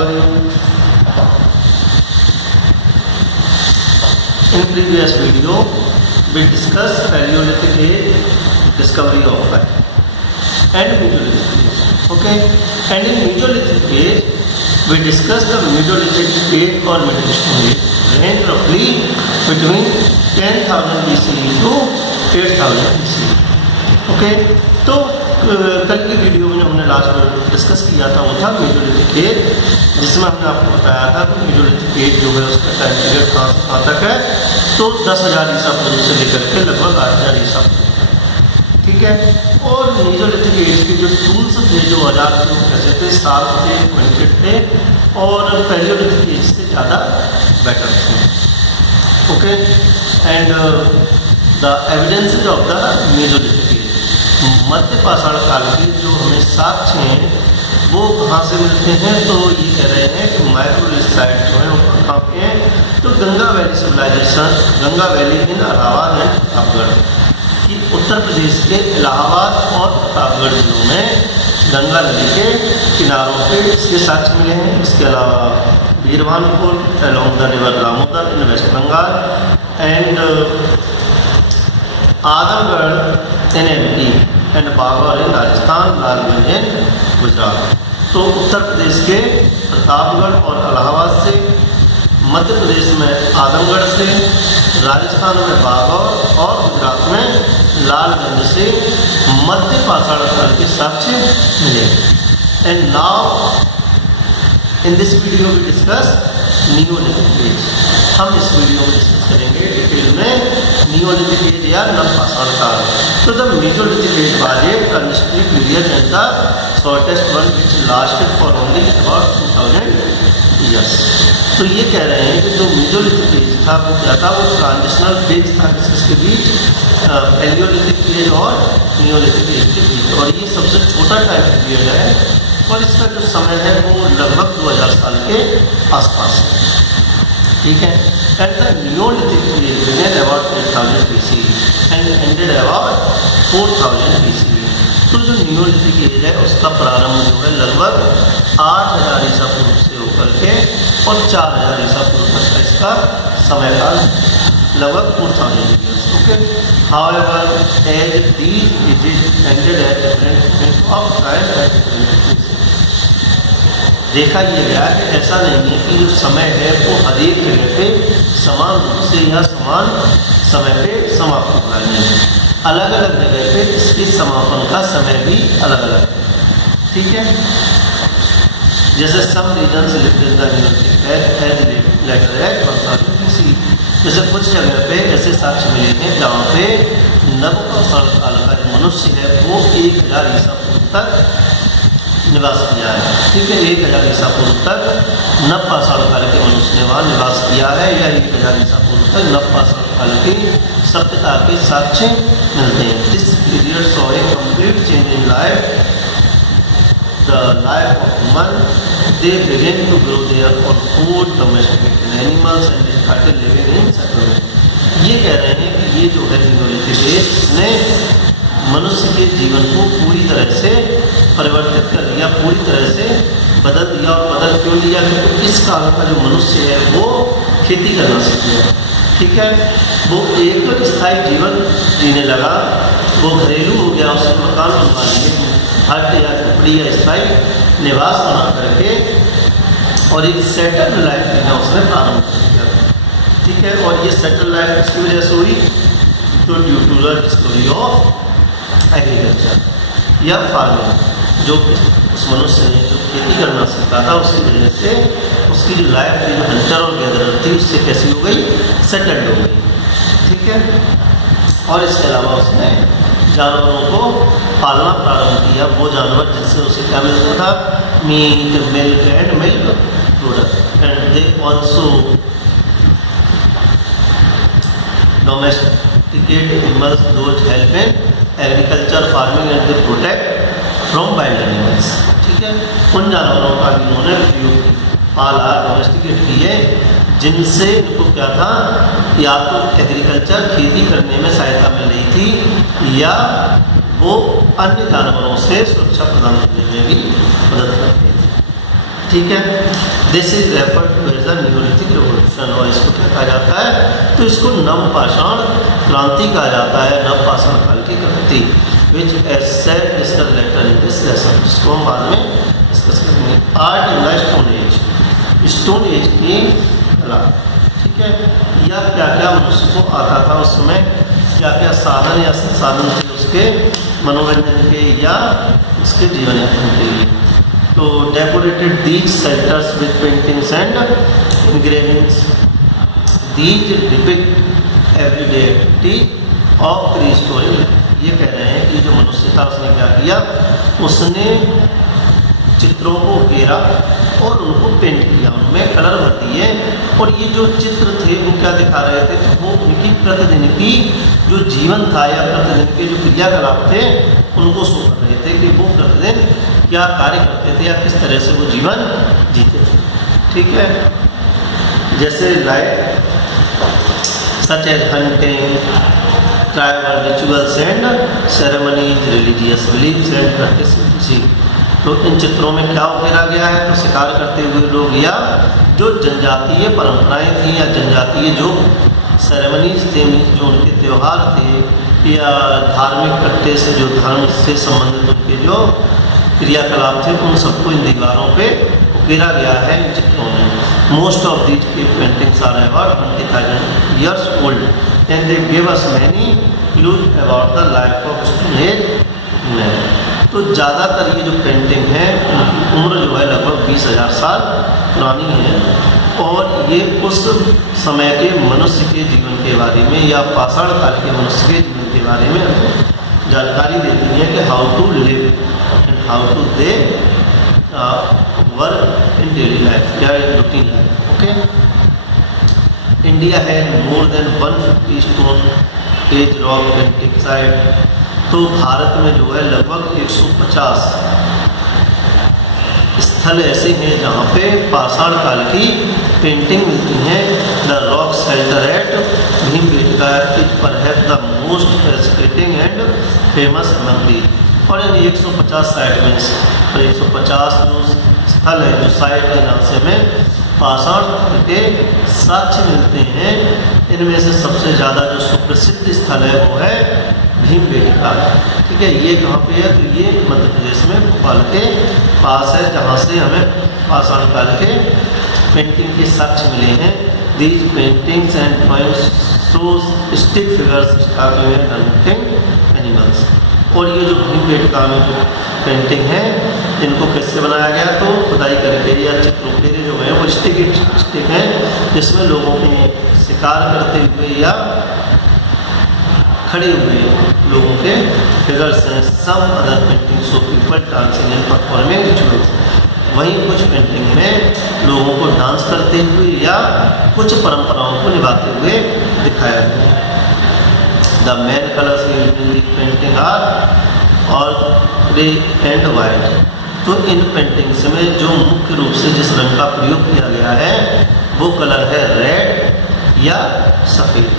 are you? In previous video, we discussed Paleolithic age, discovery of fire, and Mesolithic age. Okay, and in Mesolithic age, we discussed the Mesolithic age or Middle Stone age, range roughly between 10,000 BCE to 8,000 BCE. Okay, तो कल की video में हमने last discuss किया था वो था Mesolithic as, जिसमें हमने आपको बताया था कि मेजोलिथिक एज जो है उसका टाइम पीरियड कहाँ तक है, तो 10,000 ईसा पूर्व से लेकर के लगभग 8,000 ईसा पूर्व। ठीक है, और मेजोलिथिक एज के जो टूल्स थे, जो औजार थे, वो कैसे थे, शार्प थे, पॉइंटेड थे, और पैलियोलिथिक एज से ज़्यादा बेटर थे। Okay, and the evidences of the mesolithic age, मध्य पाषाण काल के जो हमें साक्ष्य हैं वो कहाँ से मिलते हैं, तो ये कह रहे हैं कि माइक्रोलिथ साइट जो है वो कहाँ पे हैं, तो Ganga valley civilisation, Ganga valley in Allahabad and Pratapgarh, कि उत्तर प्रदेश के इलाहाबाद और प्रतापगढ़ जिलों में गंगा नदी के किनारों पे इसके साक्ष्य मिले हैं। इसके अलावा Birbhanpur along the river Damodar in west Bengal and Adamgarh in MP and Bagor in Rajasthan, Lalganj in Gujarat. तो उत्तर प्रदेश के प्रतापगढ़ और इलाहाबाद से, मध्य प्रदेश में आदमगढ़ से, राजस्थान में बागौर और गुजरात में लालगंज से मध्य पाषाण काल के साक्ष्य मिले। And now in this video we discuss neolithic age. हम इस वीडियो में डिस्कस करेंगे डिटेल में नियोलिथिक एज या नवपाषाण काल। तो the mesolithic age was a transitionary period and the shortest one which lasted for only about 2000 years. तो ये कह रहे हैं कि जो मेजोलिथिक एज था वो क्या था, वो ट्रांजिशनल फेज था किसके बीच, पैलियोलिथिक एज और नियोलिथिक एज के बीच, और ये सबसे छोटा टाइम पीरियड है और इसका जो समय है वो लगभग 2000 साल के आसपास है। ठीक है, and the neolithic age began about 8000 BCE and ended about 4000 BCE। तो जो नियोलिथिक एज है उसका प्रारंभ जो है लगभग 8000 ईसा पूर्व से होकर के और 4000 ईसा पूर्व तक का इसका समय काल लगभग 4000 years. Okay, however as these ages ended at different points of time at different, देखा यह गया कि ऐसा नहीं है कि जो समय है वो हर एक जगह पे समान रूप से या समान समय पे समाप्त होगा, नहीं, अलग अलग जगह पे इसके समापन का समय भी अलग अलग है। ठीक है, जैसे सम रीजन्स लिखते जैसे कुछ जगह पे ऐसे साक्ष्य मिले हैं जहाँ पे नवपाषाण काल का जो मनुष्य है वो 1000 ईसा पूर्व तक निवास किया है। ठीक है, 1000 ईसा पूर्व तक नवपाषाण काल के मनुष्य ने वहाँ निवास किया है, या 1000 ईसा पूर्व तक नवपाषाण काल की सभ्यता के साक्ष्य मिलते हैं। This period saw a complete change in life, the life of human, they begin to grow their for food, domesticated animals and started living in settlement. ये कह रहे हैं कि ये जो है नियोलिथिक एज ने मनुष्य के जीवन को पूरी तरह से परिवर्तित कर दिया, पूरी तरह से बदल दिया। और बदल क्यों दिया, क्योंकि इस काल का जो मनुष्य है वो खेती करना सीख गया। ठीक है, वो एक स्थायी जीवन जीने लगा, वो घरेलू हो गया, उसने मकान बनवा लिए, हट या झोपड़ी या स्थायी निवास बना करके, और एक सेटल लाइफ जीना उसने प्रारंभ कर दिया। ठीक है, और ये सेटल लाइफ किसकी वजह से हुई, तो due to the discovery of agriculture या फार्मिंग, जो उस मनुष्य ने जो खेती करना सीखा था उसकी वजह से उसकी जो लाइफ थी, जो हंटर और गैदरर थी, उससे कैसी हो गई, सेटल्ड हो गई। ठीक है, और इसके अलावा उसने जानवरों को पालना प्रारंभ किया, वो जानवर जिनसे उसे क्या मिलता था, meat, milk and milk product, and they also domesticate animals those help in agriculture, farming and they protect from wild animals. ठीक है, उन जानवरों का भी उन्होंने प्रयोग पाला, डोमेस्टिकेट किए, जिनसे इनको क्या था, या तो एग्रीकल्चर खेती करने में सहायता मिल रही थी, या वो अन्य जानवरों से सुरक्षा प्रदान करने में भी मदद करते थे। ठीक है। This is referred to as the neolithic revolution, और इसको क्या कहा जाता है, तो इसको नवपाषाण क्रांति कहा जाता है, नवपाषाण काल की क्रांति, which age said discuss later in this lesson, जिसको हम बाद में डिस्कस करेंगे। Art in the stone age, stone age की कला, ठीक है, या क्या क्या मनुष्य को आता था उस समय, क्या क्या साधन या संसाधन थे उसके मनोरंजन के या उसके जीवन यापन के लिए। तो decorated these shelters with paintings and engravings, these depict everyday activity of pre historic. ये कह रहे हैं कि जो मनुष्य था उसने क्या किया, उसने चित्रों को घेरा और उनको पेंट किया, उनमें कलर भर दिए, और ये जो चित्र थे वो क्या दिखा रहे थे, तो वो उनकी प्रतिदिन की जो जीवन था या प्रतिदिन के जो क्रियाकलाप थे उनको शो कर रहे थे कि वो प्रतिदिन क्या कार्य करते थे या किस तरह से वो जीवन जीते थे, ठीक है। जैसे like such as hunting, tribal rituals and ceremonies, religious beliefs and practices. जी, तो इन चित्रों में क्या उकेरा गया है, तो शिकार करते हुए लोग या जो जनजातीय परंपराएं थी या जनजातीय जो सेरेमनीज थे, जो उनके त्यौहार थे या धार्मिक कट्टे से जो धर्म से संबंधित उनके जो क्रियाकलाप थे, उन सबको इन दीवारों पे उकेरा गया है इन चित्रों में। मोस्ट ऑफ दीज के paintings are about 20,000 years old and they give us many clues about the life of stone age man. तो ज़्यादातर ये जो पेंटिंग है उनकी उम्र जो है लगभग 20,000 साल पुरानी है, और ये उस समय के मनुष्य के जीवन के बारे में या पाषाण काल के मनुष्य के जीवन के बारे में हमें जानकारी देती है कि how to live and how to they work in daily life या in routine life. Okay, India है more than 150 stone age rock painting site. तो भारत में जो है लगभग 150 स्थल ऐसे हैं जहाँ पे पाषाण काल की पेंटिंग मिलती हैं। The rock shelter at Bhimbetka is perhaps the most fascinating and famous among the. और इन 150 साइट में से 150 जो स्थल है, जो साइट है जहाँ से हमें पाषाण के साक्ष्य मिलते हैं, इनमें से सबसे ज़्यादा जो सुप्रसिद्ध स्थल है वो है भीमबेटका। ठीक है, ये कहाँ पे है, तो ये मध्य प्रदेश में भोपाल के पास है, जहाँ से हमें पाषाण काल के पेंटिंग के साक्ष्य मिले हैं। These paintings and drawings shows stick figures starting hunting animals. और ये जो भीमबेटका में जो पेंटिंग है, इनको कैसे बनाया गया, तो खुदाई करके या चित्र उकेरे जो है वो स्टिक हैं, जिसमें लोगों को शिकार करते हुए या खड़े हुए लोगों के फिगर्स हैं। Some other painting show people dancing and performing rituals. वहीं कुछ पेंटिंग में लोगों को डांस करते हुए या कुछ परंपराओं को निभाते हुए दिखाया गया। The main colours in the painting are और ग्रे एंड वाइट। तो इन पेंटिंग्स में जो मुख्य रूप से जिस रंग का प्रयोग किया गया है वो कलर है रेड या सफ़ेद।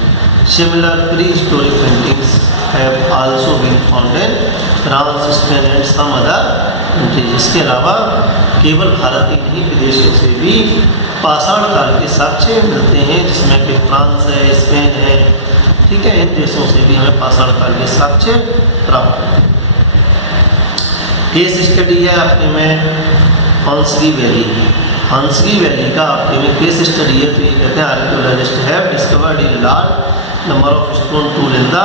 Similar prehistoric paintings have also been found in France, Spain and some other countries। इसके अलावा केवल भारत ही नहीं, विदेशों से भी पाषाण काल के साक्ष्य मिलते हैं, जिसमें कि फ्रांस है, स्पेन है, ठीक है, इन देशों से भी हमें पाषाण काल के साक्ष्य प्राप्त होते हैं। केस स्टडी है आपके में हंसगी वैली। हंसगी वैली का आपके में केस स्टडी है, तो ये कहते हैं archaeologists have discovered a large number of stone tool in the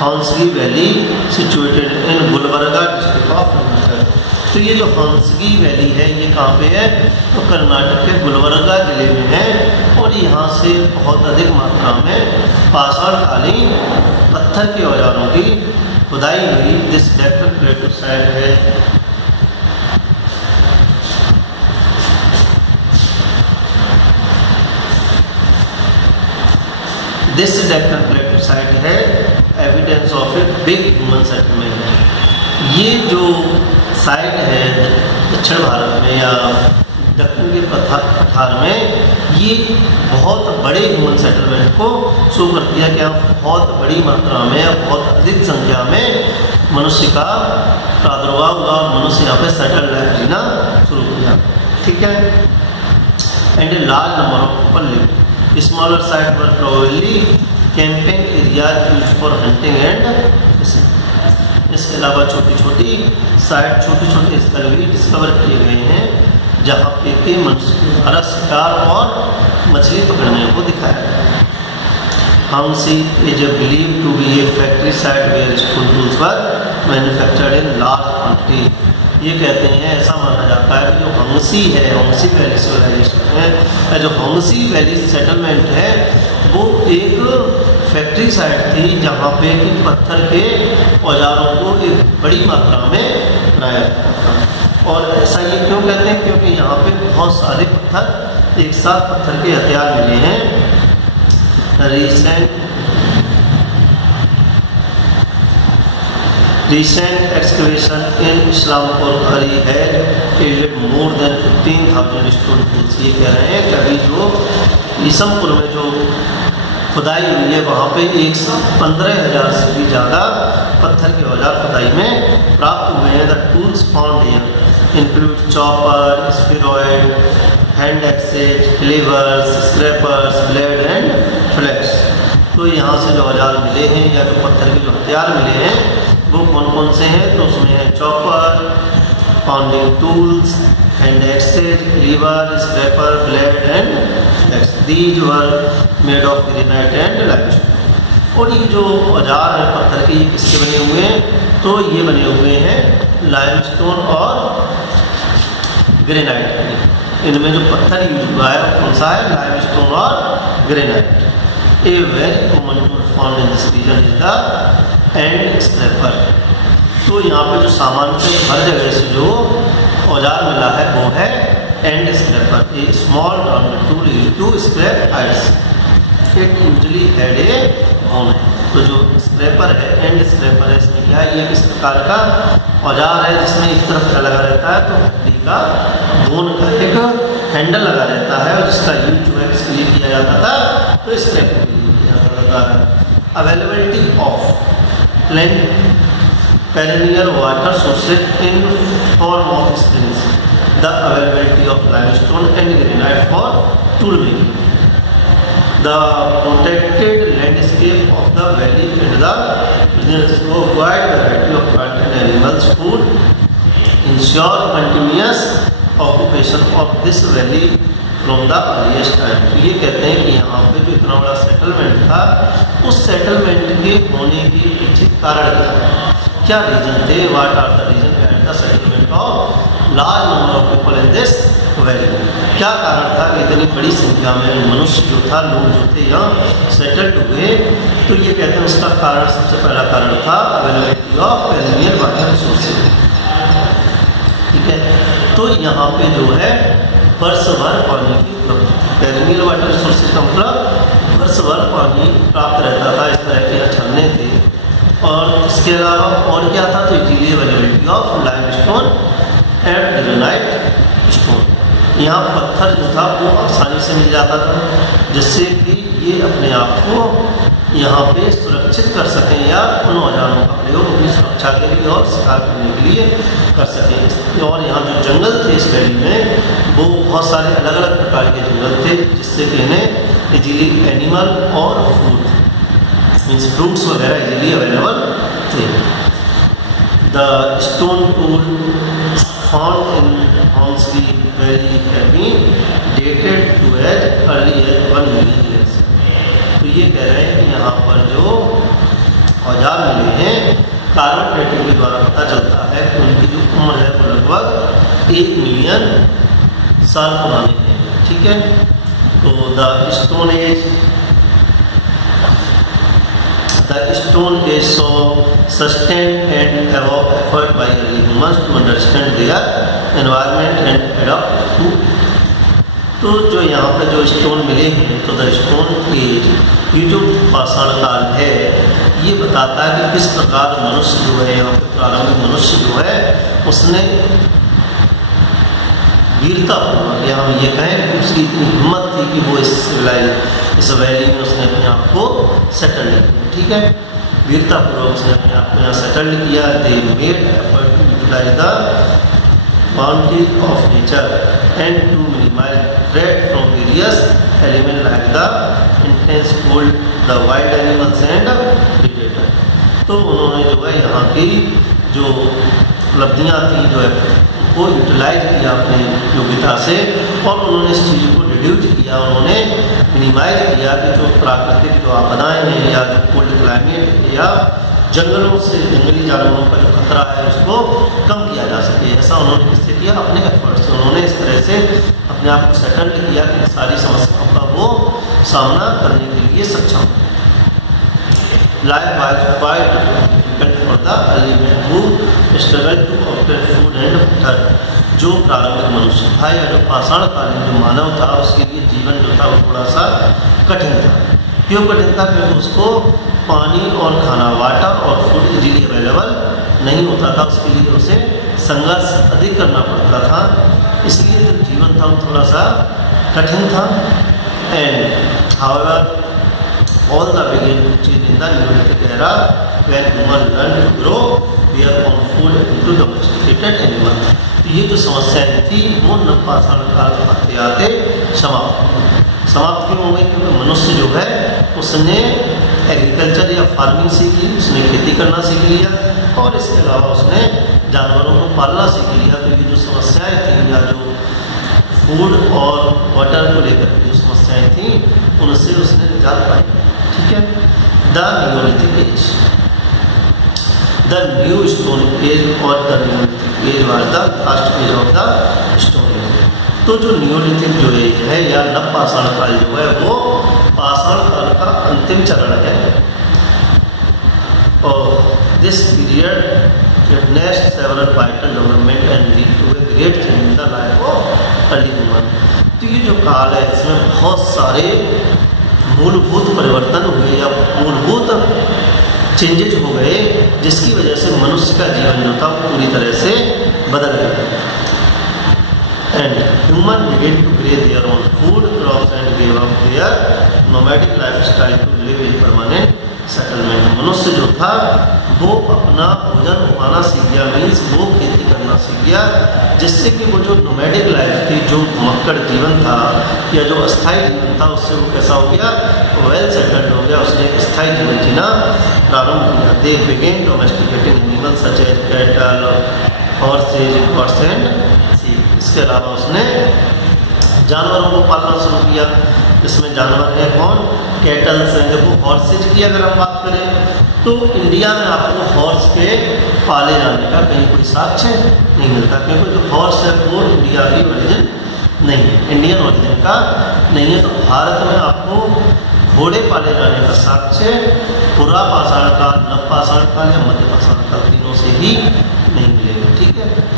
हंसगी valley situated in Gulbarga district of Karnataka. तो ये जो हंसगी वैली है ये कहाँ पे है, तो कर्नाटक के गुलबर्गा जिले में है, और यहाँ से बहुत अधिक मात्रा में पाषाण कालीन पत्थर के औजारों की खुदाई हुई। दिस डेक्कन प्लेटू साइट है दिस डेक्कन प्लेटू साइट है evidence of a big human settlement. ये जो साइट है दक्षिण भारत में या दक्षिण के पठार में, ये बहुत बड़े ह्यूमन सेटलमेंट को शो करती है कि बहुत बड़ी मात्रा में या बहुत अधिक संख्या में मनुष्य का प्रादुर्भाव हुआ और मनुष्य यहाँ पे सेटल लाइफ जीना शुरू किया। ठीक है। And A large number of people live. Smaller site were probably camping area used for hunting and fishing. इसके अलावा छोटी छोटी साइट, छोटे छोटे स्थल भी डिस्कवर किए गए हैं जहाँ पे के मनुष्य द्वारा शिकार और मछली पकड़ने को दिखाया गया है। Hamsi is believed to be a factory site where stone tools were manufactured in large quantity। ये कहते हैं, ऐसा माना जाता है कि जो हंसी है, हंसी वैली सिविलाइजेशन है, जो हंसी वैली सेटलमेंट है वो एक फैक्ट्री साइट थी जहाँ पे कि पत्थर के औजारों को एक बड़ी मात्रा में बनाया जाता था। और ऐसा ये क्यों कहते हैं? क्योंकि यहाँ पे बहुत सारे पत्थर, एक साथ पत्थर के हथियार मिले हैं। Recent excavation in Islampur Ghazi had yielded more than 15,000 stone tools। ये कह रहे हैं कि अभी जो ईसमपुर में जो खुदाई हुई है वहाँ पे 15,000 से भी ज़्यादा पत्थर के औजार खुदाई में प्राप्त हुए हैं। The tools found here include chopper, spheroid, hand axes, cleavers, scrapers, blade and flakes. तो यहाँ से जो औजार मिले हैं या जो पत्थर के जो हथियार मिले हैं वो कौन कौन से हैं? तो उसमें है chopper, pounding tools, hand axes, cleaver, scraper, blade and flakes. These were made of granite and limestone. और ये जो औजार हैं पत्थर के, ये किससे बने हुए हैं? तो ये बने हुए हैं लाइमस्टोन और ग्रेनाइट के। इनमें जो पत्थर यूज हुआ है कौन सा है? लाइमस्टोन और granite. A very common tool found in this region is the end scraper. तो यहाँ पे जो सामान से हर जगह से जो औजार मिला है वो है end scraper. A small round tool use to scrape ice. It usually had a bone. तो जो स्क्रैपर है, एंड स्क्रैपर है, इसमें क्या है? ये किस प्रकार का औजार है जिसमें एक तरफ क्या लगा रहता है? तो हड्डी का, बोन का एक हैंडल लगा रहता है और जिसका यूज जो है किसके लिए किया जाता था? तो स्क्रैपर के लिए किया जाता था। Availability of perennial water sources in form of springs, the availability of limestone and granite for tool making, the protected landscape of the valley and the presence of wide variety of plant and animals food ensure continuous occupation of this valley from the earliest time। तो ये कहते हैं कि यहाँ पे जो इतना बड़ा सेटलमेंट था, उस सेटलमेंट के होने के पीछे कारण क्या रीजन थे? What are the reason behind the settlement of large number of people in this valley? क्या कारण था कि इतनी बड़ी संख्या में मनुष्य जो था, लोग जो थे यहाँ सेटल्ड हुए? तो ये कहते हैं उसका कारण, सबसे पहला कारण था availability of perennial water resources. ठीक है, तो यहाँ पे जो है वर्ष भर पानी की उपलब्धता। पेरिनियल वाटर रिसोर्सेज का मतलब वर्ष भर पानी प्राप्त रहता था। इस तरह के झरने थे। और इसके अलावा और क्या था? तो easily availability of limestone and granite stone. यहाँ पत्थर जो था वो आसानी से मिल जाता था, जिससे कि ये अपने आप को यहाँ पे सुरक्षित कर सकें या उन औजारों का प्रयोग अपनी सुरक्षा के लिए और शिकार करने के लिए कर सकें। और यहाँ जो जंगल थे इस वैली में, वो बहुत सारे अलग अलग प्रकार के जंगल थे, जिससे कि इन्हें इजीली एनिमल और फूड मीन्स फ्रूट्स वगैरह इजीली अवेलेबल थे। The stone tool found in Hunsgi valley have been dated to as early as 1 million years. तो ये कह रहे हैं कि यहाँ पर जो औजार मिले हैं कार्बन डेटिंग के द्वारा पता चलता है कि उनकी जो उम्र है वो लगभग 1 मिलियन साल पुराने हैं। ठीक है, तो the stone age so sustain and above effort by early humans to understand their environment and adapt to. तो जो यहाँ पे जो स्टोन मिले हैं, तो द स्टोन एज, ये जो पाषाण काल है, ये बताता है कि किस प्रकार मनुष्य जो है, यहाँ पे प्रारंभिक मनुष्य जो है उसने वीरतापूर्वक, या हम ये कहें कि उसकी इतनी हिम्मत थी कि वो इस वैली में उसने अपने आप को सेटल किया। ठीक है, वीरतापूर्वक उसने अपने आप को यहाँ सेटल्ड किया। They made effort to utilise the bounties of nature and to minimize threat from various elements like the intense cold, the wild animals and predator। तो उन्होंने जो है यहाँ की जो उपलब्धियाँ थी जो है वो यूटिलाइज किया अपनी योग्यता से, और उन्होंने इस चीज़ को रिड्यूस किया, उन्होंने मिनिमाइज किया कि जो प्राकृतिक जो आपदाएँ हैं या जो कोल्ड क्लाइमेट या जंगलों से जंगली जानवरों का जो खतरा है उसको कम किया जा सके। ऐसा उन्होंने किससे किया? अपने एफर्ट से। उन्होंने इस तरह से अपने आप को सेटल किया कि सारी समस्याओं का वो सामना करने के लिए सक्षम। Life was quite difficult for the early man who struggle to obtain food and water. जो प्रारंभिक मनुष्य था या जो पाषाणकालीन जो मानव था उसके लिए जीवन जो था वो थोड़ा सा कठिन था। क्यों कठिन था? क्योंकि उसको पानी और खाना, वाटर और फूड इजीली अवेलेबल नहीं होता था, उसके लिए उसे संघर्ष अधिक करना पड़ता था, इसलिए जो जीवन था वो थोड़ा सा कठिन था। And however all the begin to change in the neolithic era when human learn to grow their own food into domesticated animal. तो ये जो समस्याएं थी वो नवपाषाण काल आते आते समाप्त क्यों हो गई? क्योंकि मनुष्य जो है उसने एग्रीकल्चर या फार्मिंग सीख ली, उसने खेती करना सीख लिया, और इसके अलावा उसने जानवरों को पालना सीख लिया। तो ये जो समस्याएं थी या जो फूड और वाटर को लेकर जो समस्याएं थी उनसे उसने निजात पाई। ठीक है। The neolithic age, the new stone age और the neolithic age was the last age of the stone age. तो जो न्यूलिथिक जो एज है या नवपाषाण काल जो है वो पाषाण काल का अंतिम चरण है, और this period witnessed several vital development and lead to a great change in the life of early human। तो ये जो काल है इसमें बहुत सारे मूलभूत परिवर्तन हुए या मूलभूत चेंजेज हो गए, जिसकी वजह से मनुष्य का जीवन जो था पूरी तरह से बदल गया। And human began to grow their own food crops and gave up their nomadic lifestyle to live in permanent settlement। मनुष्य जो था वो अपना भोजन उगाना सीख गया, मीन्स वो खेती करना सीख गया, जिससे कि वो जो नोमैडिक लाइफ थी, जो मक्कड़ जीवन था या जो अस्थायी जीवन था, उससे वो कैसा हो गया? वेल सेटल्ड हो गया, उसने एक स्थायी जीवन जीना प्रारंभ किया। They began domesticating animals such as cattle, horses, goats and sheep. इसके अलावा उसने जानवरों को पालना शुरू किया। इसमें जानवर है कौन? कैटल्स हैं। देखो हॉर्सेज की अगर हम बात करें तो इंडिया में आपको हॉर्स के पाले जाने का कहीं कोई साक्ष्य नहीं मिलता, क्योंकि जो हॉर्स है वो इंडिया की ओरिजिन नहीं है, इंडियन ओरिजिन का नहीं है। तो भारत में आपको घोड़े पाले जाने का साक्ष्य पुरा पाषाण काल, नवपाषाण काल या मध्य पाषाण काल तीनों से ही नहीं मिलेगा। ठीक है।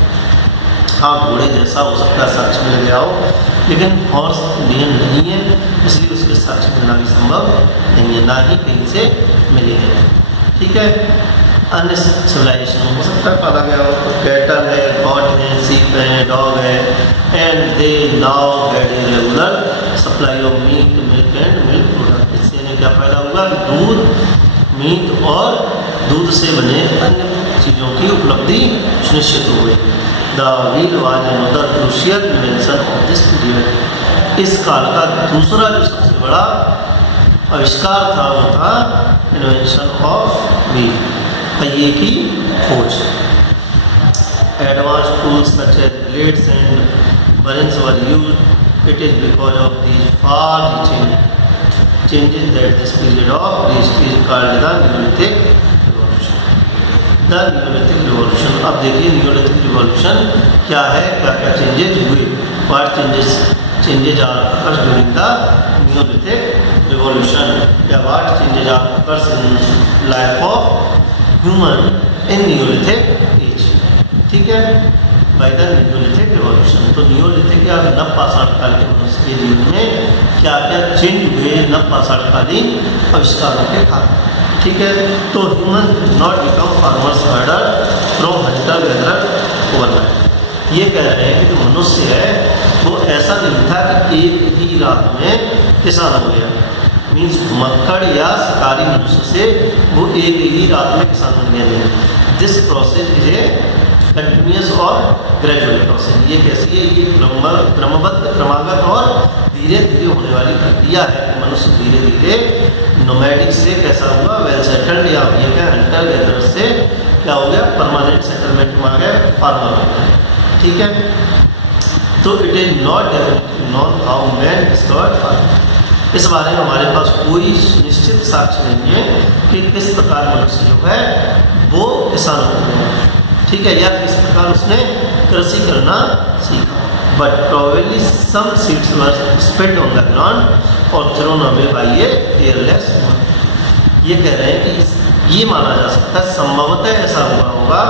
हाँ, घोड़े जैसा हो सकता है साक्ष्य मिल गया हो, लेकिन हॉर्स इंडियन नहीं है, इसलिए उसके साक्ष्य मिलना भी संभव नहीं है, ना ही कहीं से मिलेगा। ठीक है। अन्य सिविलाइजेशन हो सकता है पाला गया हो, तो कैटल है, गॉट है, सीप है, डॉग है, and they now had a regular supply of meat, milk and milk product. इससे इन्हें क्या फायदा हुआ? दूध, मीट और दूध से बने अन्य चीज़ों की उपलब्धि सुनिश्चित हो गई। The wheel was another crucial invention of this period. इस काल का दूसरा जो सबसे बड़ा आविष्कार था वो था इन्वेंशन ऑफ व्हील, पहिए की खोज। Advance tools such as blades and burins were used. It is because of these far reaching changes that this period of reached is called the neolithic revolution. The neolithic revolution. अब देखिए Neolithic revolution क्या है, क्या क्या changes हुए, what changes are occurs during the neolithic revolution, या what changes are occurs in life of human in neolithic age. ठीक है। By the neolithic revolution. तो न्यूलिथिक या नवपाषाण काल के मनुष्य के जीवन में क्या क्या चेंज हुए नवपाषाणकालीन आविष्कारों के कारण। ठीक है। तो human not become farmers हर्डर from Hunter gatherer overnight. ये कह रहे हैं कि जो मनुष्य है वो ऐसा नहीं था कि एक ही रात में किसान हो गया, मीन्स मक्कड़ या शिकारी मनुष्य से वो एक ही रात में किसान बन गया नहीं। This process is a continuous और ग्रेजुअल प्रोसेस। ये कैसी है? ये क्रमबद्ध, क्रमागत और धीरे धीरे होने वाली प्रक्रिया है कि मनुष्य धीरे धीरे नोमैडिक से कैसा हुआ, वेल सेटल्ड या ये क्या हंटर गैदरर से क्या हो गया, परमानेंट सेटलमेंट में आ गया, फार्मर हो गया। ठीक है, तो it is not definitely non how man discovered farmer. इस बारे में हमारे पास कोई निश्चित साक्ष्य नहीं है कि किस प्रकार मनुष्य जो है वो किसान हो गया, ठीक है, या किस प्रकार उसने कृषि करना सीखा। But probably some seeds were spread on the ground और thrown away by a airless human. ये कह रहे हैं कि ये माना जा सकता है संभवतः ऐसा हुआ होगा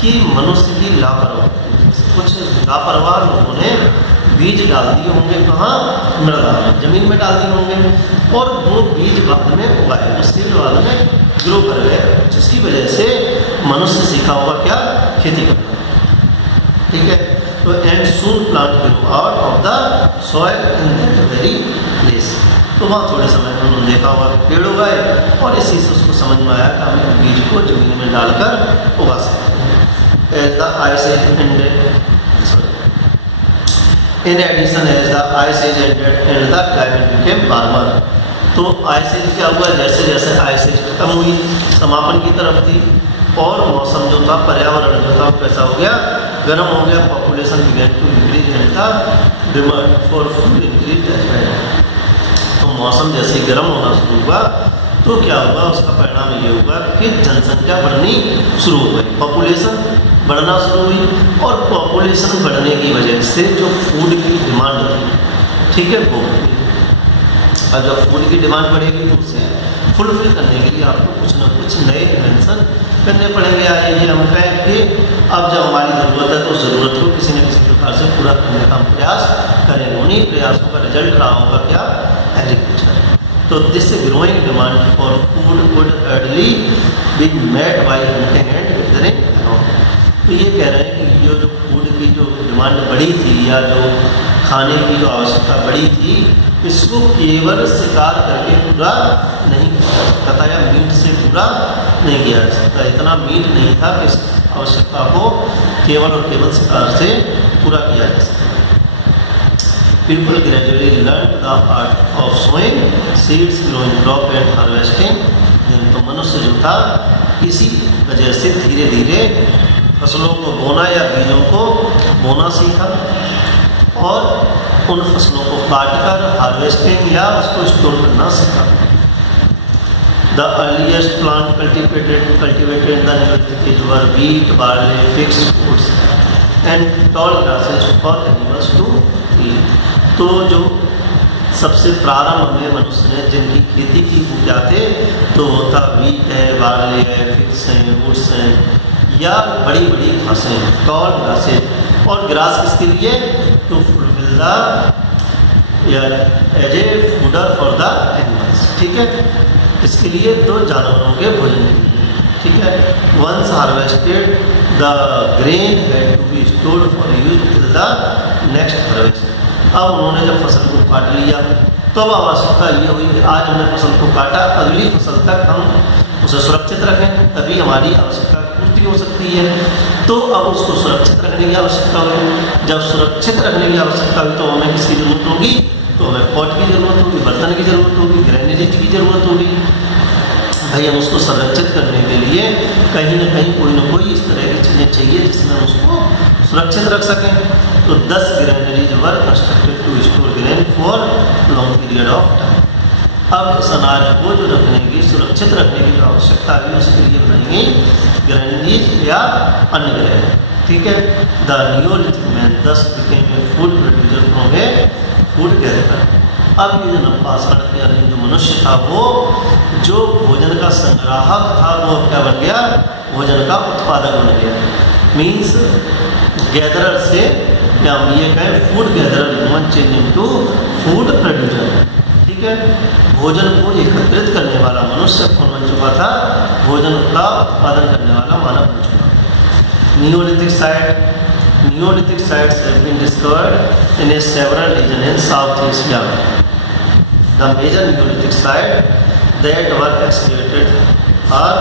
कि मनुष्य की लापरवाही, कुछ लापरवाह लोगों ने बीज डाल दिए होंगे, कहाँ, मृदा में, जमीन में डाल दिए होंगे और वो बीज बाद में उगाए, उसके बाद में ग्रो कर गए, जिसकी वजह से मनुष्य सीखा होगा क्या, खेती करना। ठीक है, तो and soon plant grow out of the soil in that very place. तो वहाँ थोड़े समय में उन्होंने देखा होगा पेड़ उगाए और इसी से उसको समझ में आया कि हम बीज को जमीन में डालकर उगा सकते हैं। As the ice age ended, in addition as the ice age ended and the climate became warmer, तो आइस एज क्या हुआ, जैसे जैसे आइस एज खत्म हुई, समापन की तरफ थी और मौसम जो था, पर्यावरण जो था कैसा हो गया, गर्म हो गया। Population began to increase and the demand for food increase as well. तो मौसम जैसे गर्म होना शुरू हुआ तो क्या हुआ, उसका परिणाम ये होगा कि जनसंख्या बढ़नी शुरू हो गई, पॉपुलेशन बढ़ना शुरू हुई और पॉपुलेशन बढ़ने की वजह से जो फूड की डिमांड थी, ठीक है, वो बढ़ी। और जब फूड की डिमांड बढ़ेगी तो उसे फुलफिल करने के लिए आपको कुछ ना कुछ नए इन्वेंशन करने पड़ेंगे। आइए हम कहें कि अब जब हमारी ज़रूरत है तो उस ज़रूरत को किसी न किसी प्रकार से पूरा करने का हम प्रयास करेंगे। उन्हीं प्रयासों का रिजल्ट रहा होगा क्या, एग्रीकल्चर। तो this growing demand for food would early be made by hunting and gathering. तो ये कह रहे हैं कि जो फूड की जो डिमांड बढ़ी थी या जो खाने की जो आवश्यकता बढ़ी थी, इसको केवल शिकार करके पूरा नहीं किया जा सकता था या मीट से पूरा नहीं किया जा सकता। इतना मीट नहीं था कि इस आवश्यकता को केवल और केवल शिकार से पूरा किया जा सकता। People gradually learned the art of sowing seeds, growing crop and harvesting. तो मनुष्य जो था इसी वजह से धीरे धीरे फसलों को बोना या बीजों को बोना सीखा और उन फसलों को काटकर हार्वेस्टिंग या उसको स्टोर करना सीखा। The earliest plant cultivated in the Neolithic age were wheat, barley, figs, fruits and tall grasses for animals to eat. तो जो सबसे प्रारंभ में मनुष्य ने जिनकी खेती की वो क्या थे, तो वो था वीट है, बार्ले है, फिग्स हैं, वुड्स हैं या बड़ी बड़ी घासें हैं, टॉल ग्रासेज। और ग्रास किसके लिए, तो फुलफिल द या as a fodder for the animals. ठीक है, इसके लिए तो जानवरों के भोजन के लिए। ठीक है, once harvested the grain had to be stored for use till the next harvest. अब उन्होंने जब फसल को काट लिया तो अब आवश्यकता ये हुई कि आज हमने फसल को काटा, अगली फसल तक हम उसे सुरक्षित रखें, तभी हमारी आवश्यकता पूर्ति हो सकती है। तो अब उसको सुरक्षित रखने की आवश्यकता हुई। जब सुरक्षित रखने की आवश्यकता हुई तो हमें किसकी ज़रूरत होगी, तो हमें पॉट की ज़रूरत होगी, बर्तन की ज़रूरत होगी, ग्रेनेज की ज़रूरत होगी। भाई हम उसको संरक्षित करने के लिए कहीं ना कोई इस तरह की चीज़ें चाहिए जिसमें हम उसको सुरक्षित रख सकें। तो 10 granaries were constructed to store grain for long period of time. अब इस अनाज को जो रखने की, सुरक्षित रखने की जो आवश्यकता है उसके लिए बनाई गई ग्रेनरीज या अन्य ग्रेन। ठीक है, द नियोलिथिक मैन दस became a food producer from A food gatherer. अब ये जो नवपाषाण यानी जो मनुष्य था वो जो भोजन का संग्राहक था वो क्या बन गया, भोजन का उत्पादक बन गया। मीन्स गैदरर से या हम ये कहें food gatherer human change into food producer. ठीक है, भोजन को एकत्रित करने वाला मनुष्य कौन बन चुका था, भोजन का उत्पादन करने वाला मानव बन चुका। Neolithic sites have been discovered in several regions in South Asia. The major Neolithic sites that were excavated are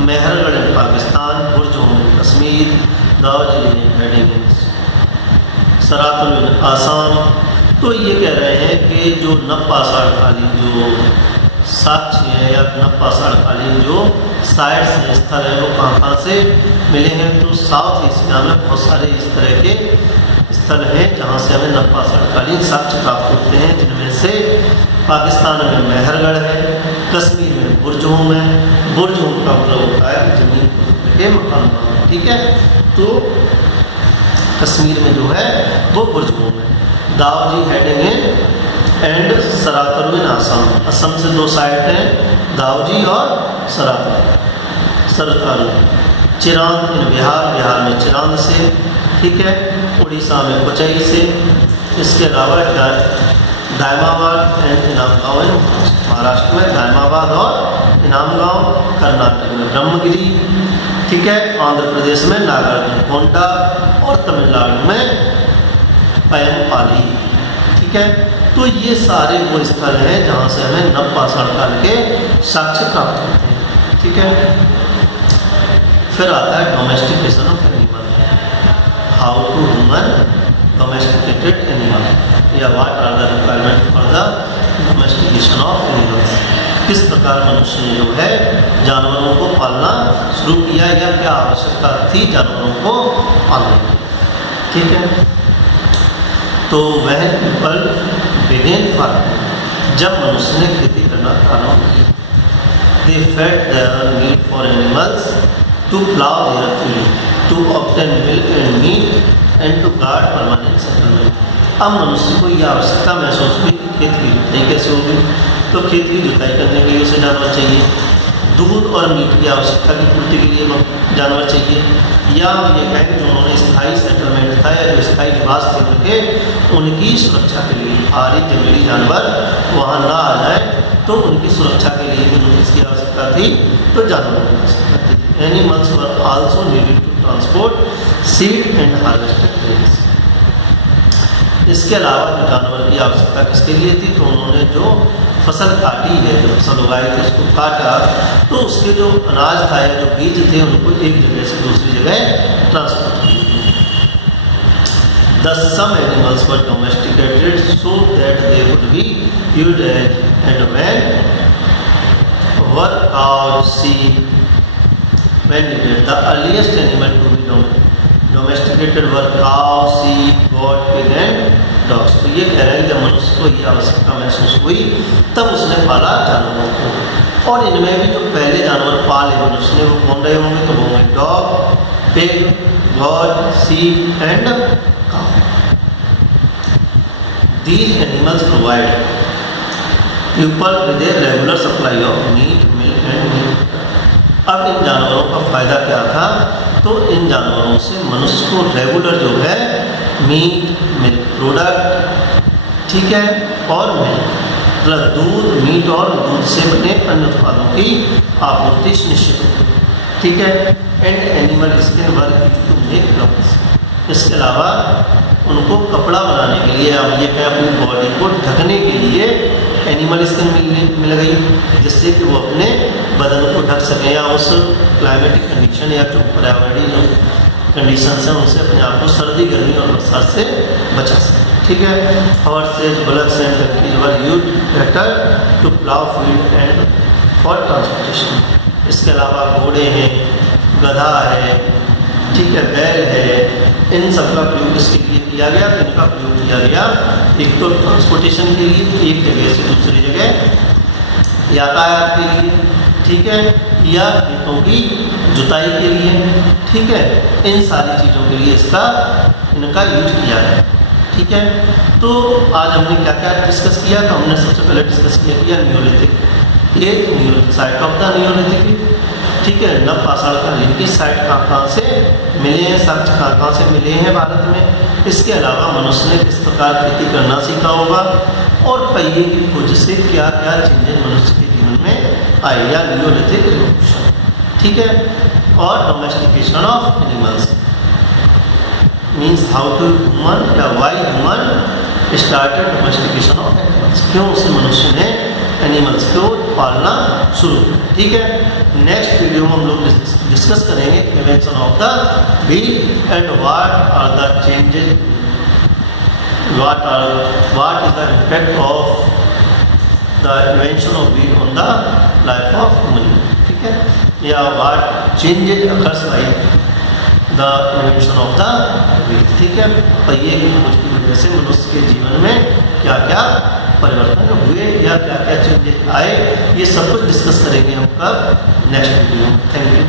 Mehergarh in Pakistan, Burj in Kashmir, Daojali Hading Sarutaru Assam. तो ये कह रहे हैं कि जो नवपाषाणकालीन जो साक्ष्य है या नवपाषाणकालीन जो साइट्स हैं, स्थल है, वो कहाँ से मिले हैं। तो साउथ एशिया में बहुत सारे इस तरह के स्थल हैं जहाँ से हमें नवपाषाणकालीन साक्ष्य प्राप्त होते हैं, जिनमें से पाकिस्तान में मेहरगढ़ है, कश्मीर में बुर्जहोम है। बुर्जहोम का मतलब होता है जमीन के मकान, ठीक है। तो कश्मीर में जो है वो बुर्जहोम है। दाऊजी हेडिंग एंड सरातुल आसाम, असम से 2 साइट हैं, दाऊजी और सरातुल। चिरांद इन बिहार, बिहार में चिरांद से, ठीक है। उड़ीसा में कोचई से। इसके अलावा दायमाबाद एंड इनामगांव है महाराष्ट्र में, दायमाबाद और इनामगांव। कर्नाटक में ब्रह्मगिरी, ठीक है। आंध्र प्रदेश में नागार्जुनकोंडा और तमिलनाडु में पयमपाली, ठीक है। तो ये सारे वो स्थल हैं जहाँ से हमें नवपाषाण काल के साक्ष्य प्राप्त होते हैं, ठीक है। फिर आता है domestication of animal, how to human domesticated animal या what are the requirement for the domestication of animals. किस प्रकार मनुष्य ने जो है जानवरों को पालना शुरू किया या क्या आवश्यकता थी जानवरों को पालने की, ठीक है। तो वह पीपल बिगेन फार्मिंग, जब मनुष्य ने खेती करना प्रारंभ किया। They fed their meat for animals to plough their field to obtain milk and meat and to guard permanent settlement. अब मनुष्य को यह आवश्यकता महसूस हुई कि खेत की जुताई कैसे होगी। तो खेत की जुताई करने के लिए उसे जानवर चाहिए, दूध और मीट की आवश्यकता की पूर्ति के लिए जानवर चाहिए, या हम ये कहें कि जो उन्होंने स्थायी सेटलमेंट था या जो स्थायी निवास थे उनके, उनकी सुरक्षा के लिए भारी जंगली जानवर वहाँ ना आ जाए, तो उनकी सुरक्षा के लिए भी उन्हें इसकी आवश्यकता थी, तो जानवरों की आवश्यकता थी। Animals were also needed to transport seed and harvested grains. इसके अलावा जो जानवर की आवश्यकता किसके लिए थी, तो उन्होंने जो फसल काटी है, जो फसल उगाई थी उसको काटा, तो उसके जो अनाज था या जो बीज थे उनको एक जगह से दूसरी जगह ट्रांसपोर्ट किया। Thus some animals were domesticated so that they could be used as and when were cows, sheep when needed. The earliest animal to be domesticated were cows, sheep, goat, pig and dogs. तो ये कह रहे हैं जब मनुष्य को ये आवश्यकता महसूस हुई तब उसने पाला जानवरों को। और इनमें भी जो पहले जानवर पाले मनुष्य ने वो कौन रहे होंगे, तो वो होंगे dog, pig, God, sheep and cow. These animals provide people with a regular supply of meat, milk and milk. अब इन जानवरों का फायदा क्या था, तो इन जानवरों से मनुष्य को रेगुलर जो है मीट, मिल्क प्रोडक्ट, ठीक है, और मिल्क प्लस दूध, मीट और दूध से बने अन्य उत्पादों की आपूर्ति सुनिश्चित होती, ठीक है। And animal skin were used to make clothes. इसके अलावा उनको कपड़ा बनाने के लिए, अब ये कहें अपनी बॉडी को ढकने के लिए एनिमल स्किन मिल गई, जिससे कि वो अपने बदन को ढक सकें या उस क्लाइमेटिक कंडीशन या जो पर्यावरणीय जो कंडीशन हैं उनसे अपने आप को सर्दी, गर्मी और बरसात से बचा सकें, ठीक है। Horses, bullocks and donkeys were used better to plough field and for transportation. इसके अलावा घोड़े हैं, गधा है, ठीक है, बैल है, इन सब का प्रयोग इसके लिए किया गया। तो इनका प्रयोग किया गया एक तो ट्रांसपोर्टेशन के लिए, एक जगह से दूसरी जगह यातायात के लिए, ठीक है, या खेतों की जुताई के लिए, ठीक है, इन सारी चीज़ों के लिए इनका यूज किया है, ठीक है। तो आज हमने क्या क्या डिस्कस किया, तो हमने सबसे पहले डिस्कस किया neolithic age, site of the neolithic, ठीक है, नवपाषाण कालीन की साइट कहाँ से मिले हैं, साक्ष्य कहाँ से मिले हैं भारत में। इसके अलावा मनुष्य ने किस प्रकार खेती करना सीखा होगा और पहिए की खोज से क्या क्या चेंजेस मनुष्य के जीवन में आए या नियोलिथिक रिवॉल्यूशन, ठीक है। और domestication of animals means how to human या why human started domestication of animals, क्यों उसे मनुष्य ने एनिमल्स को पालना शुरू किया। ठीक है, नेक्स्ट वीडियो में हम लोग डिस्कस करेंगे invention of the wheel and what are the changes, what is the impact of the invention of wheel on the life of human. ठीक है, या what changes occurs by the invention of the wheel. ठीक है, पहिए की खोज की वजह से मनुष्य के जीवन में क्या क्या परिवर्तन हुए या क्या क्या चेंजेस आए, ये सब कुछ डिस्कस करेंगे हम कब, नेक्स्ट वीडियो में। Thank you.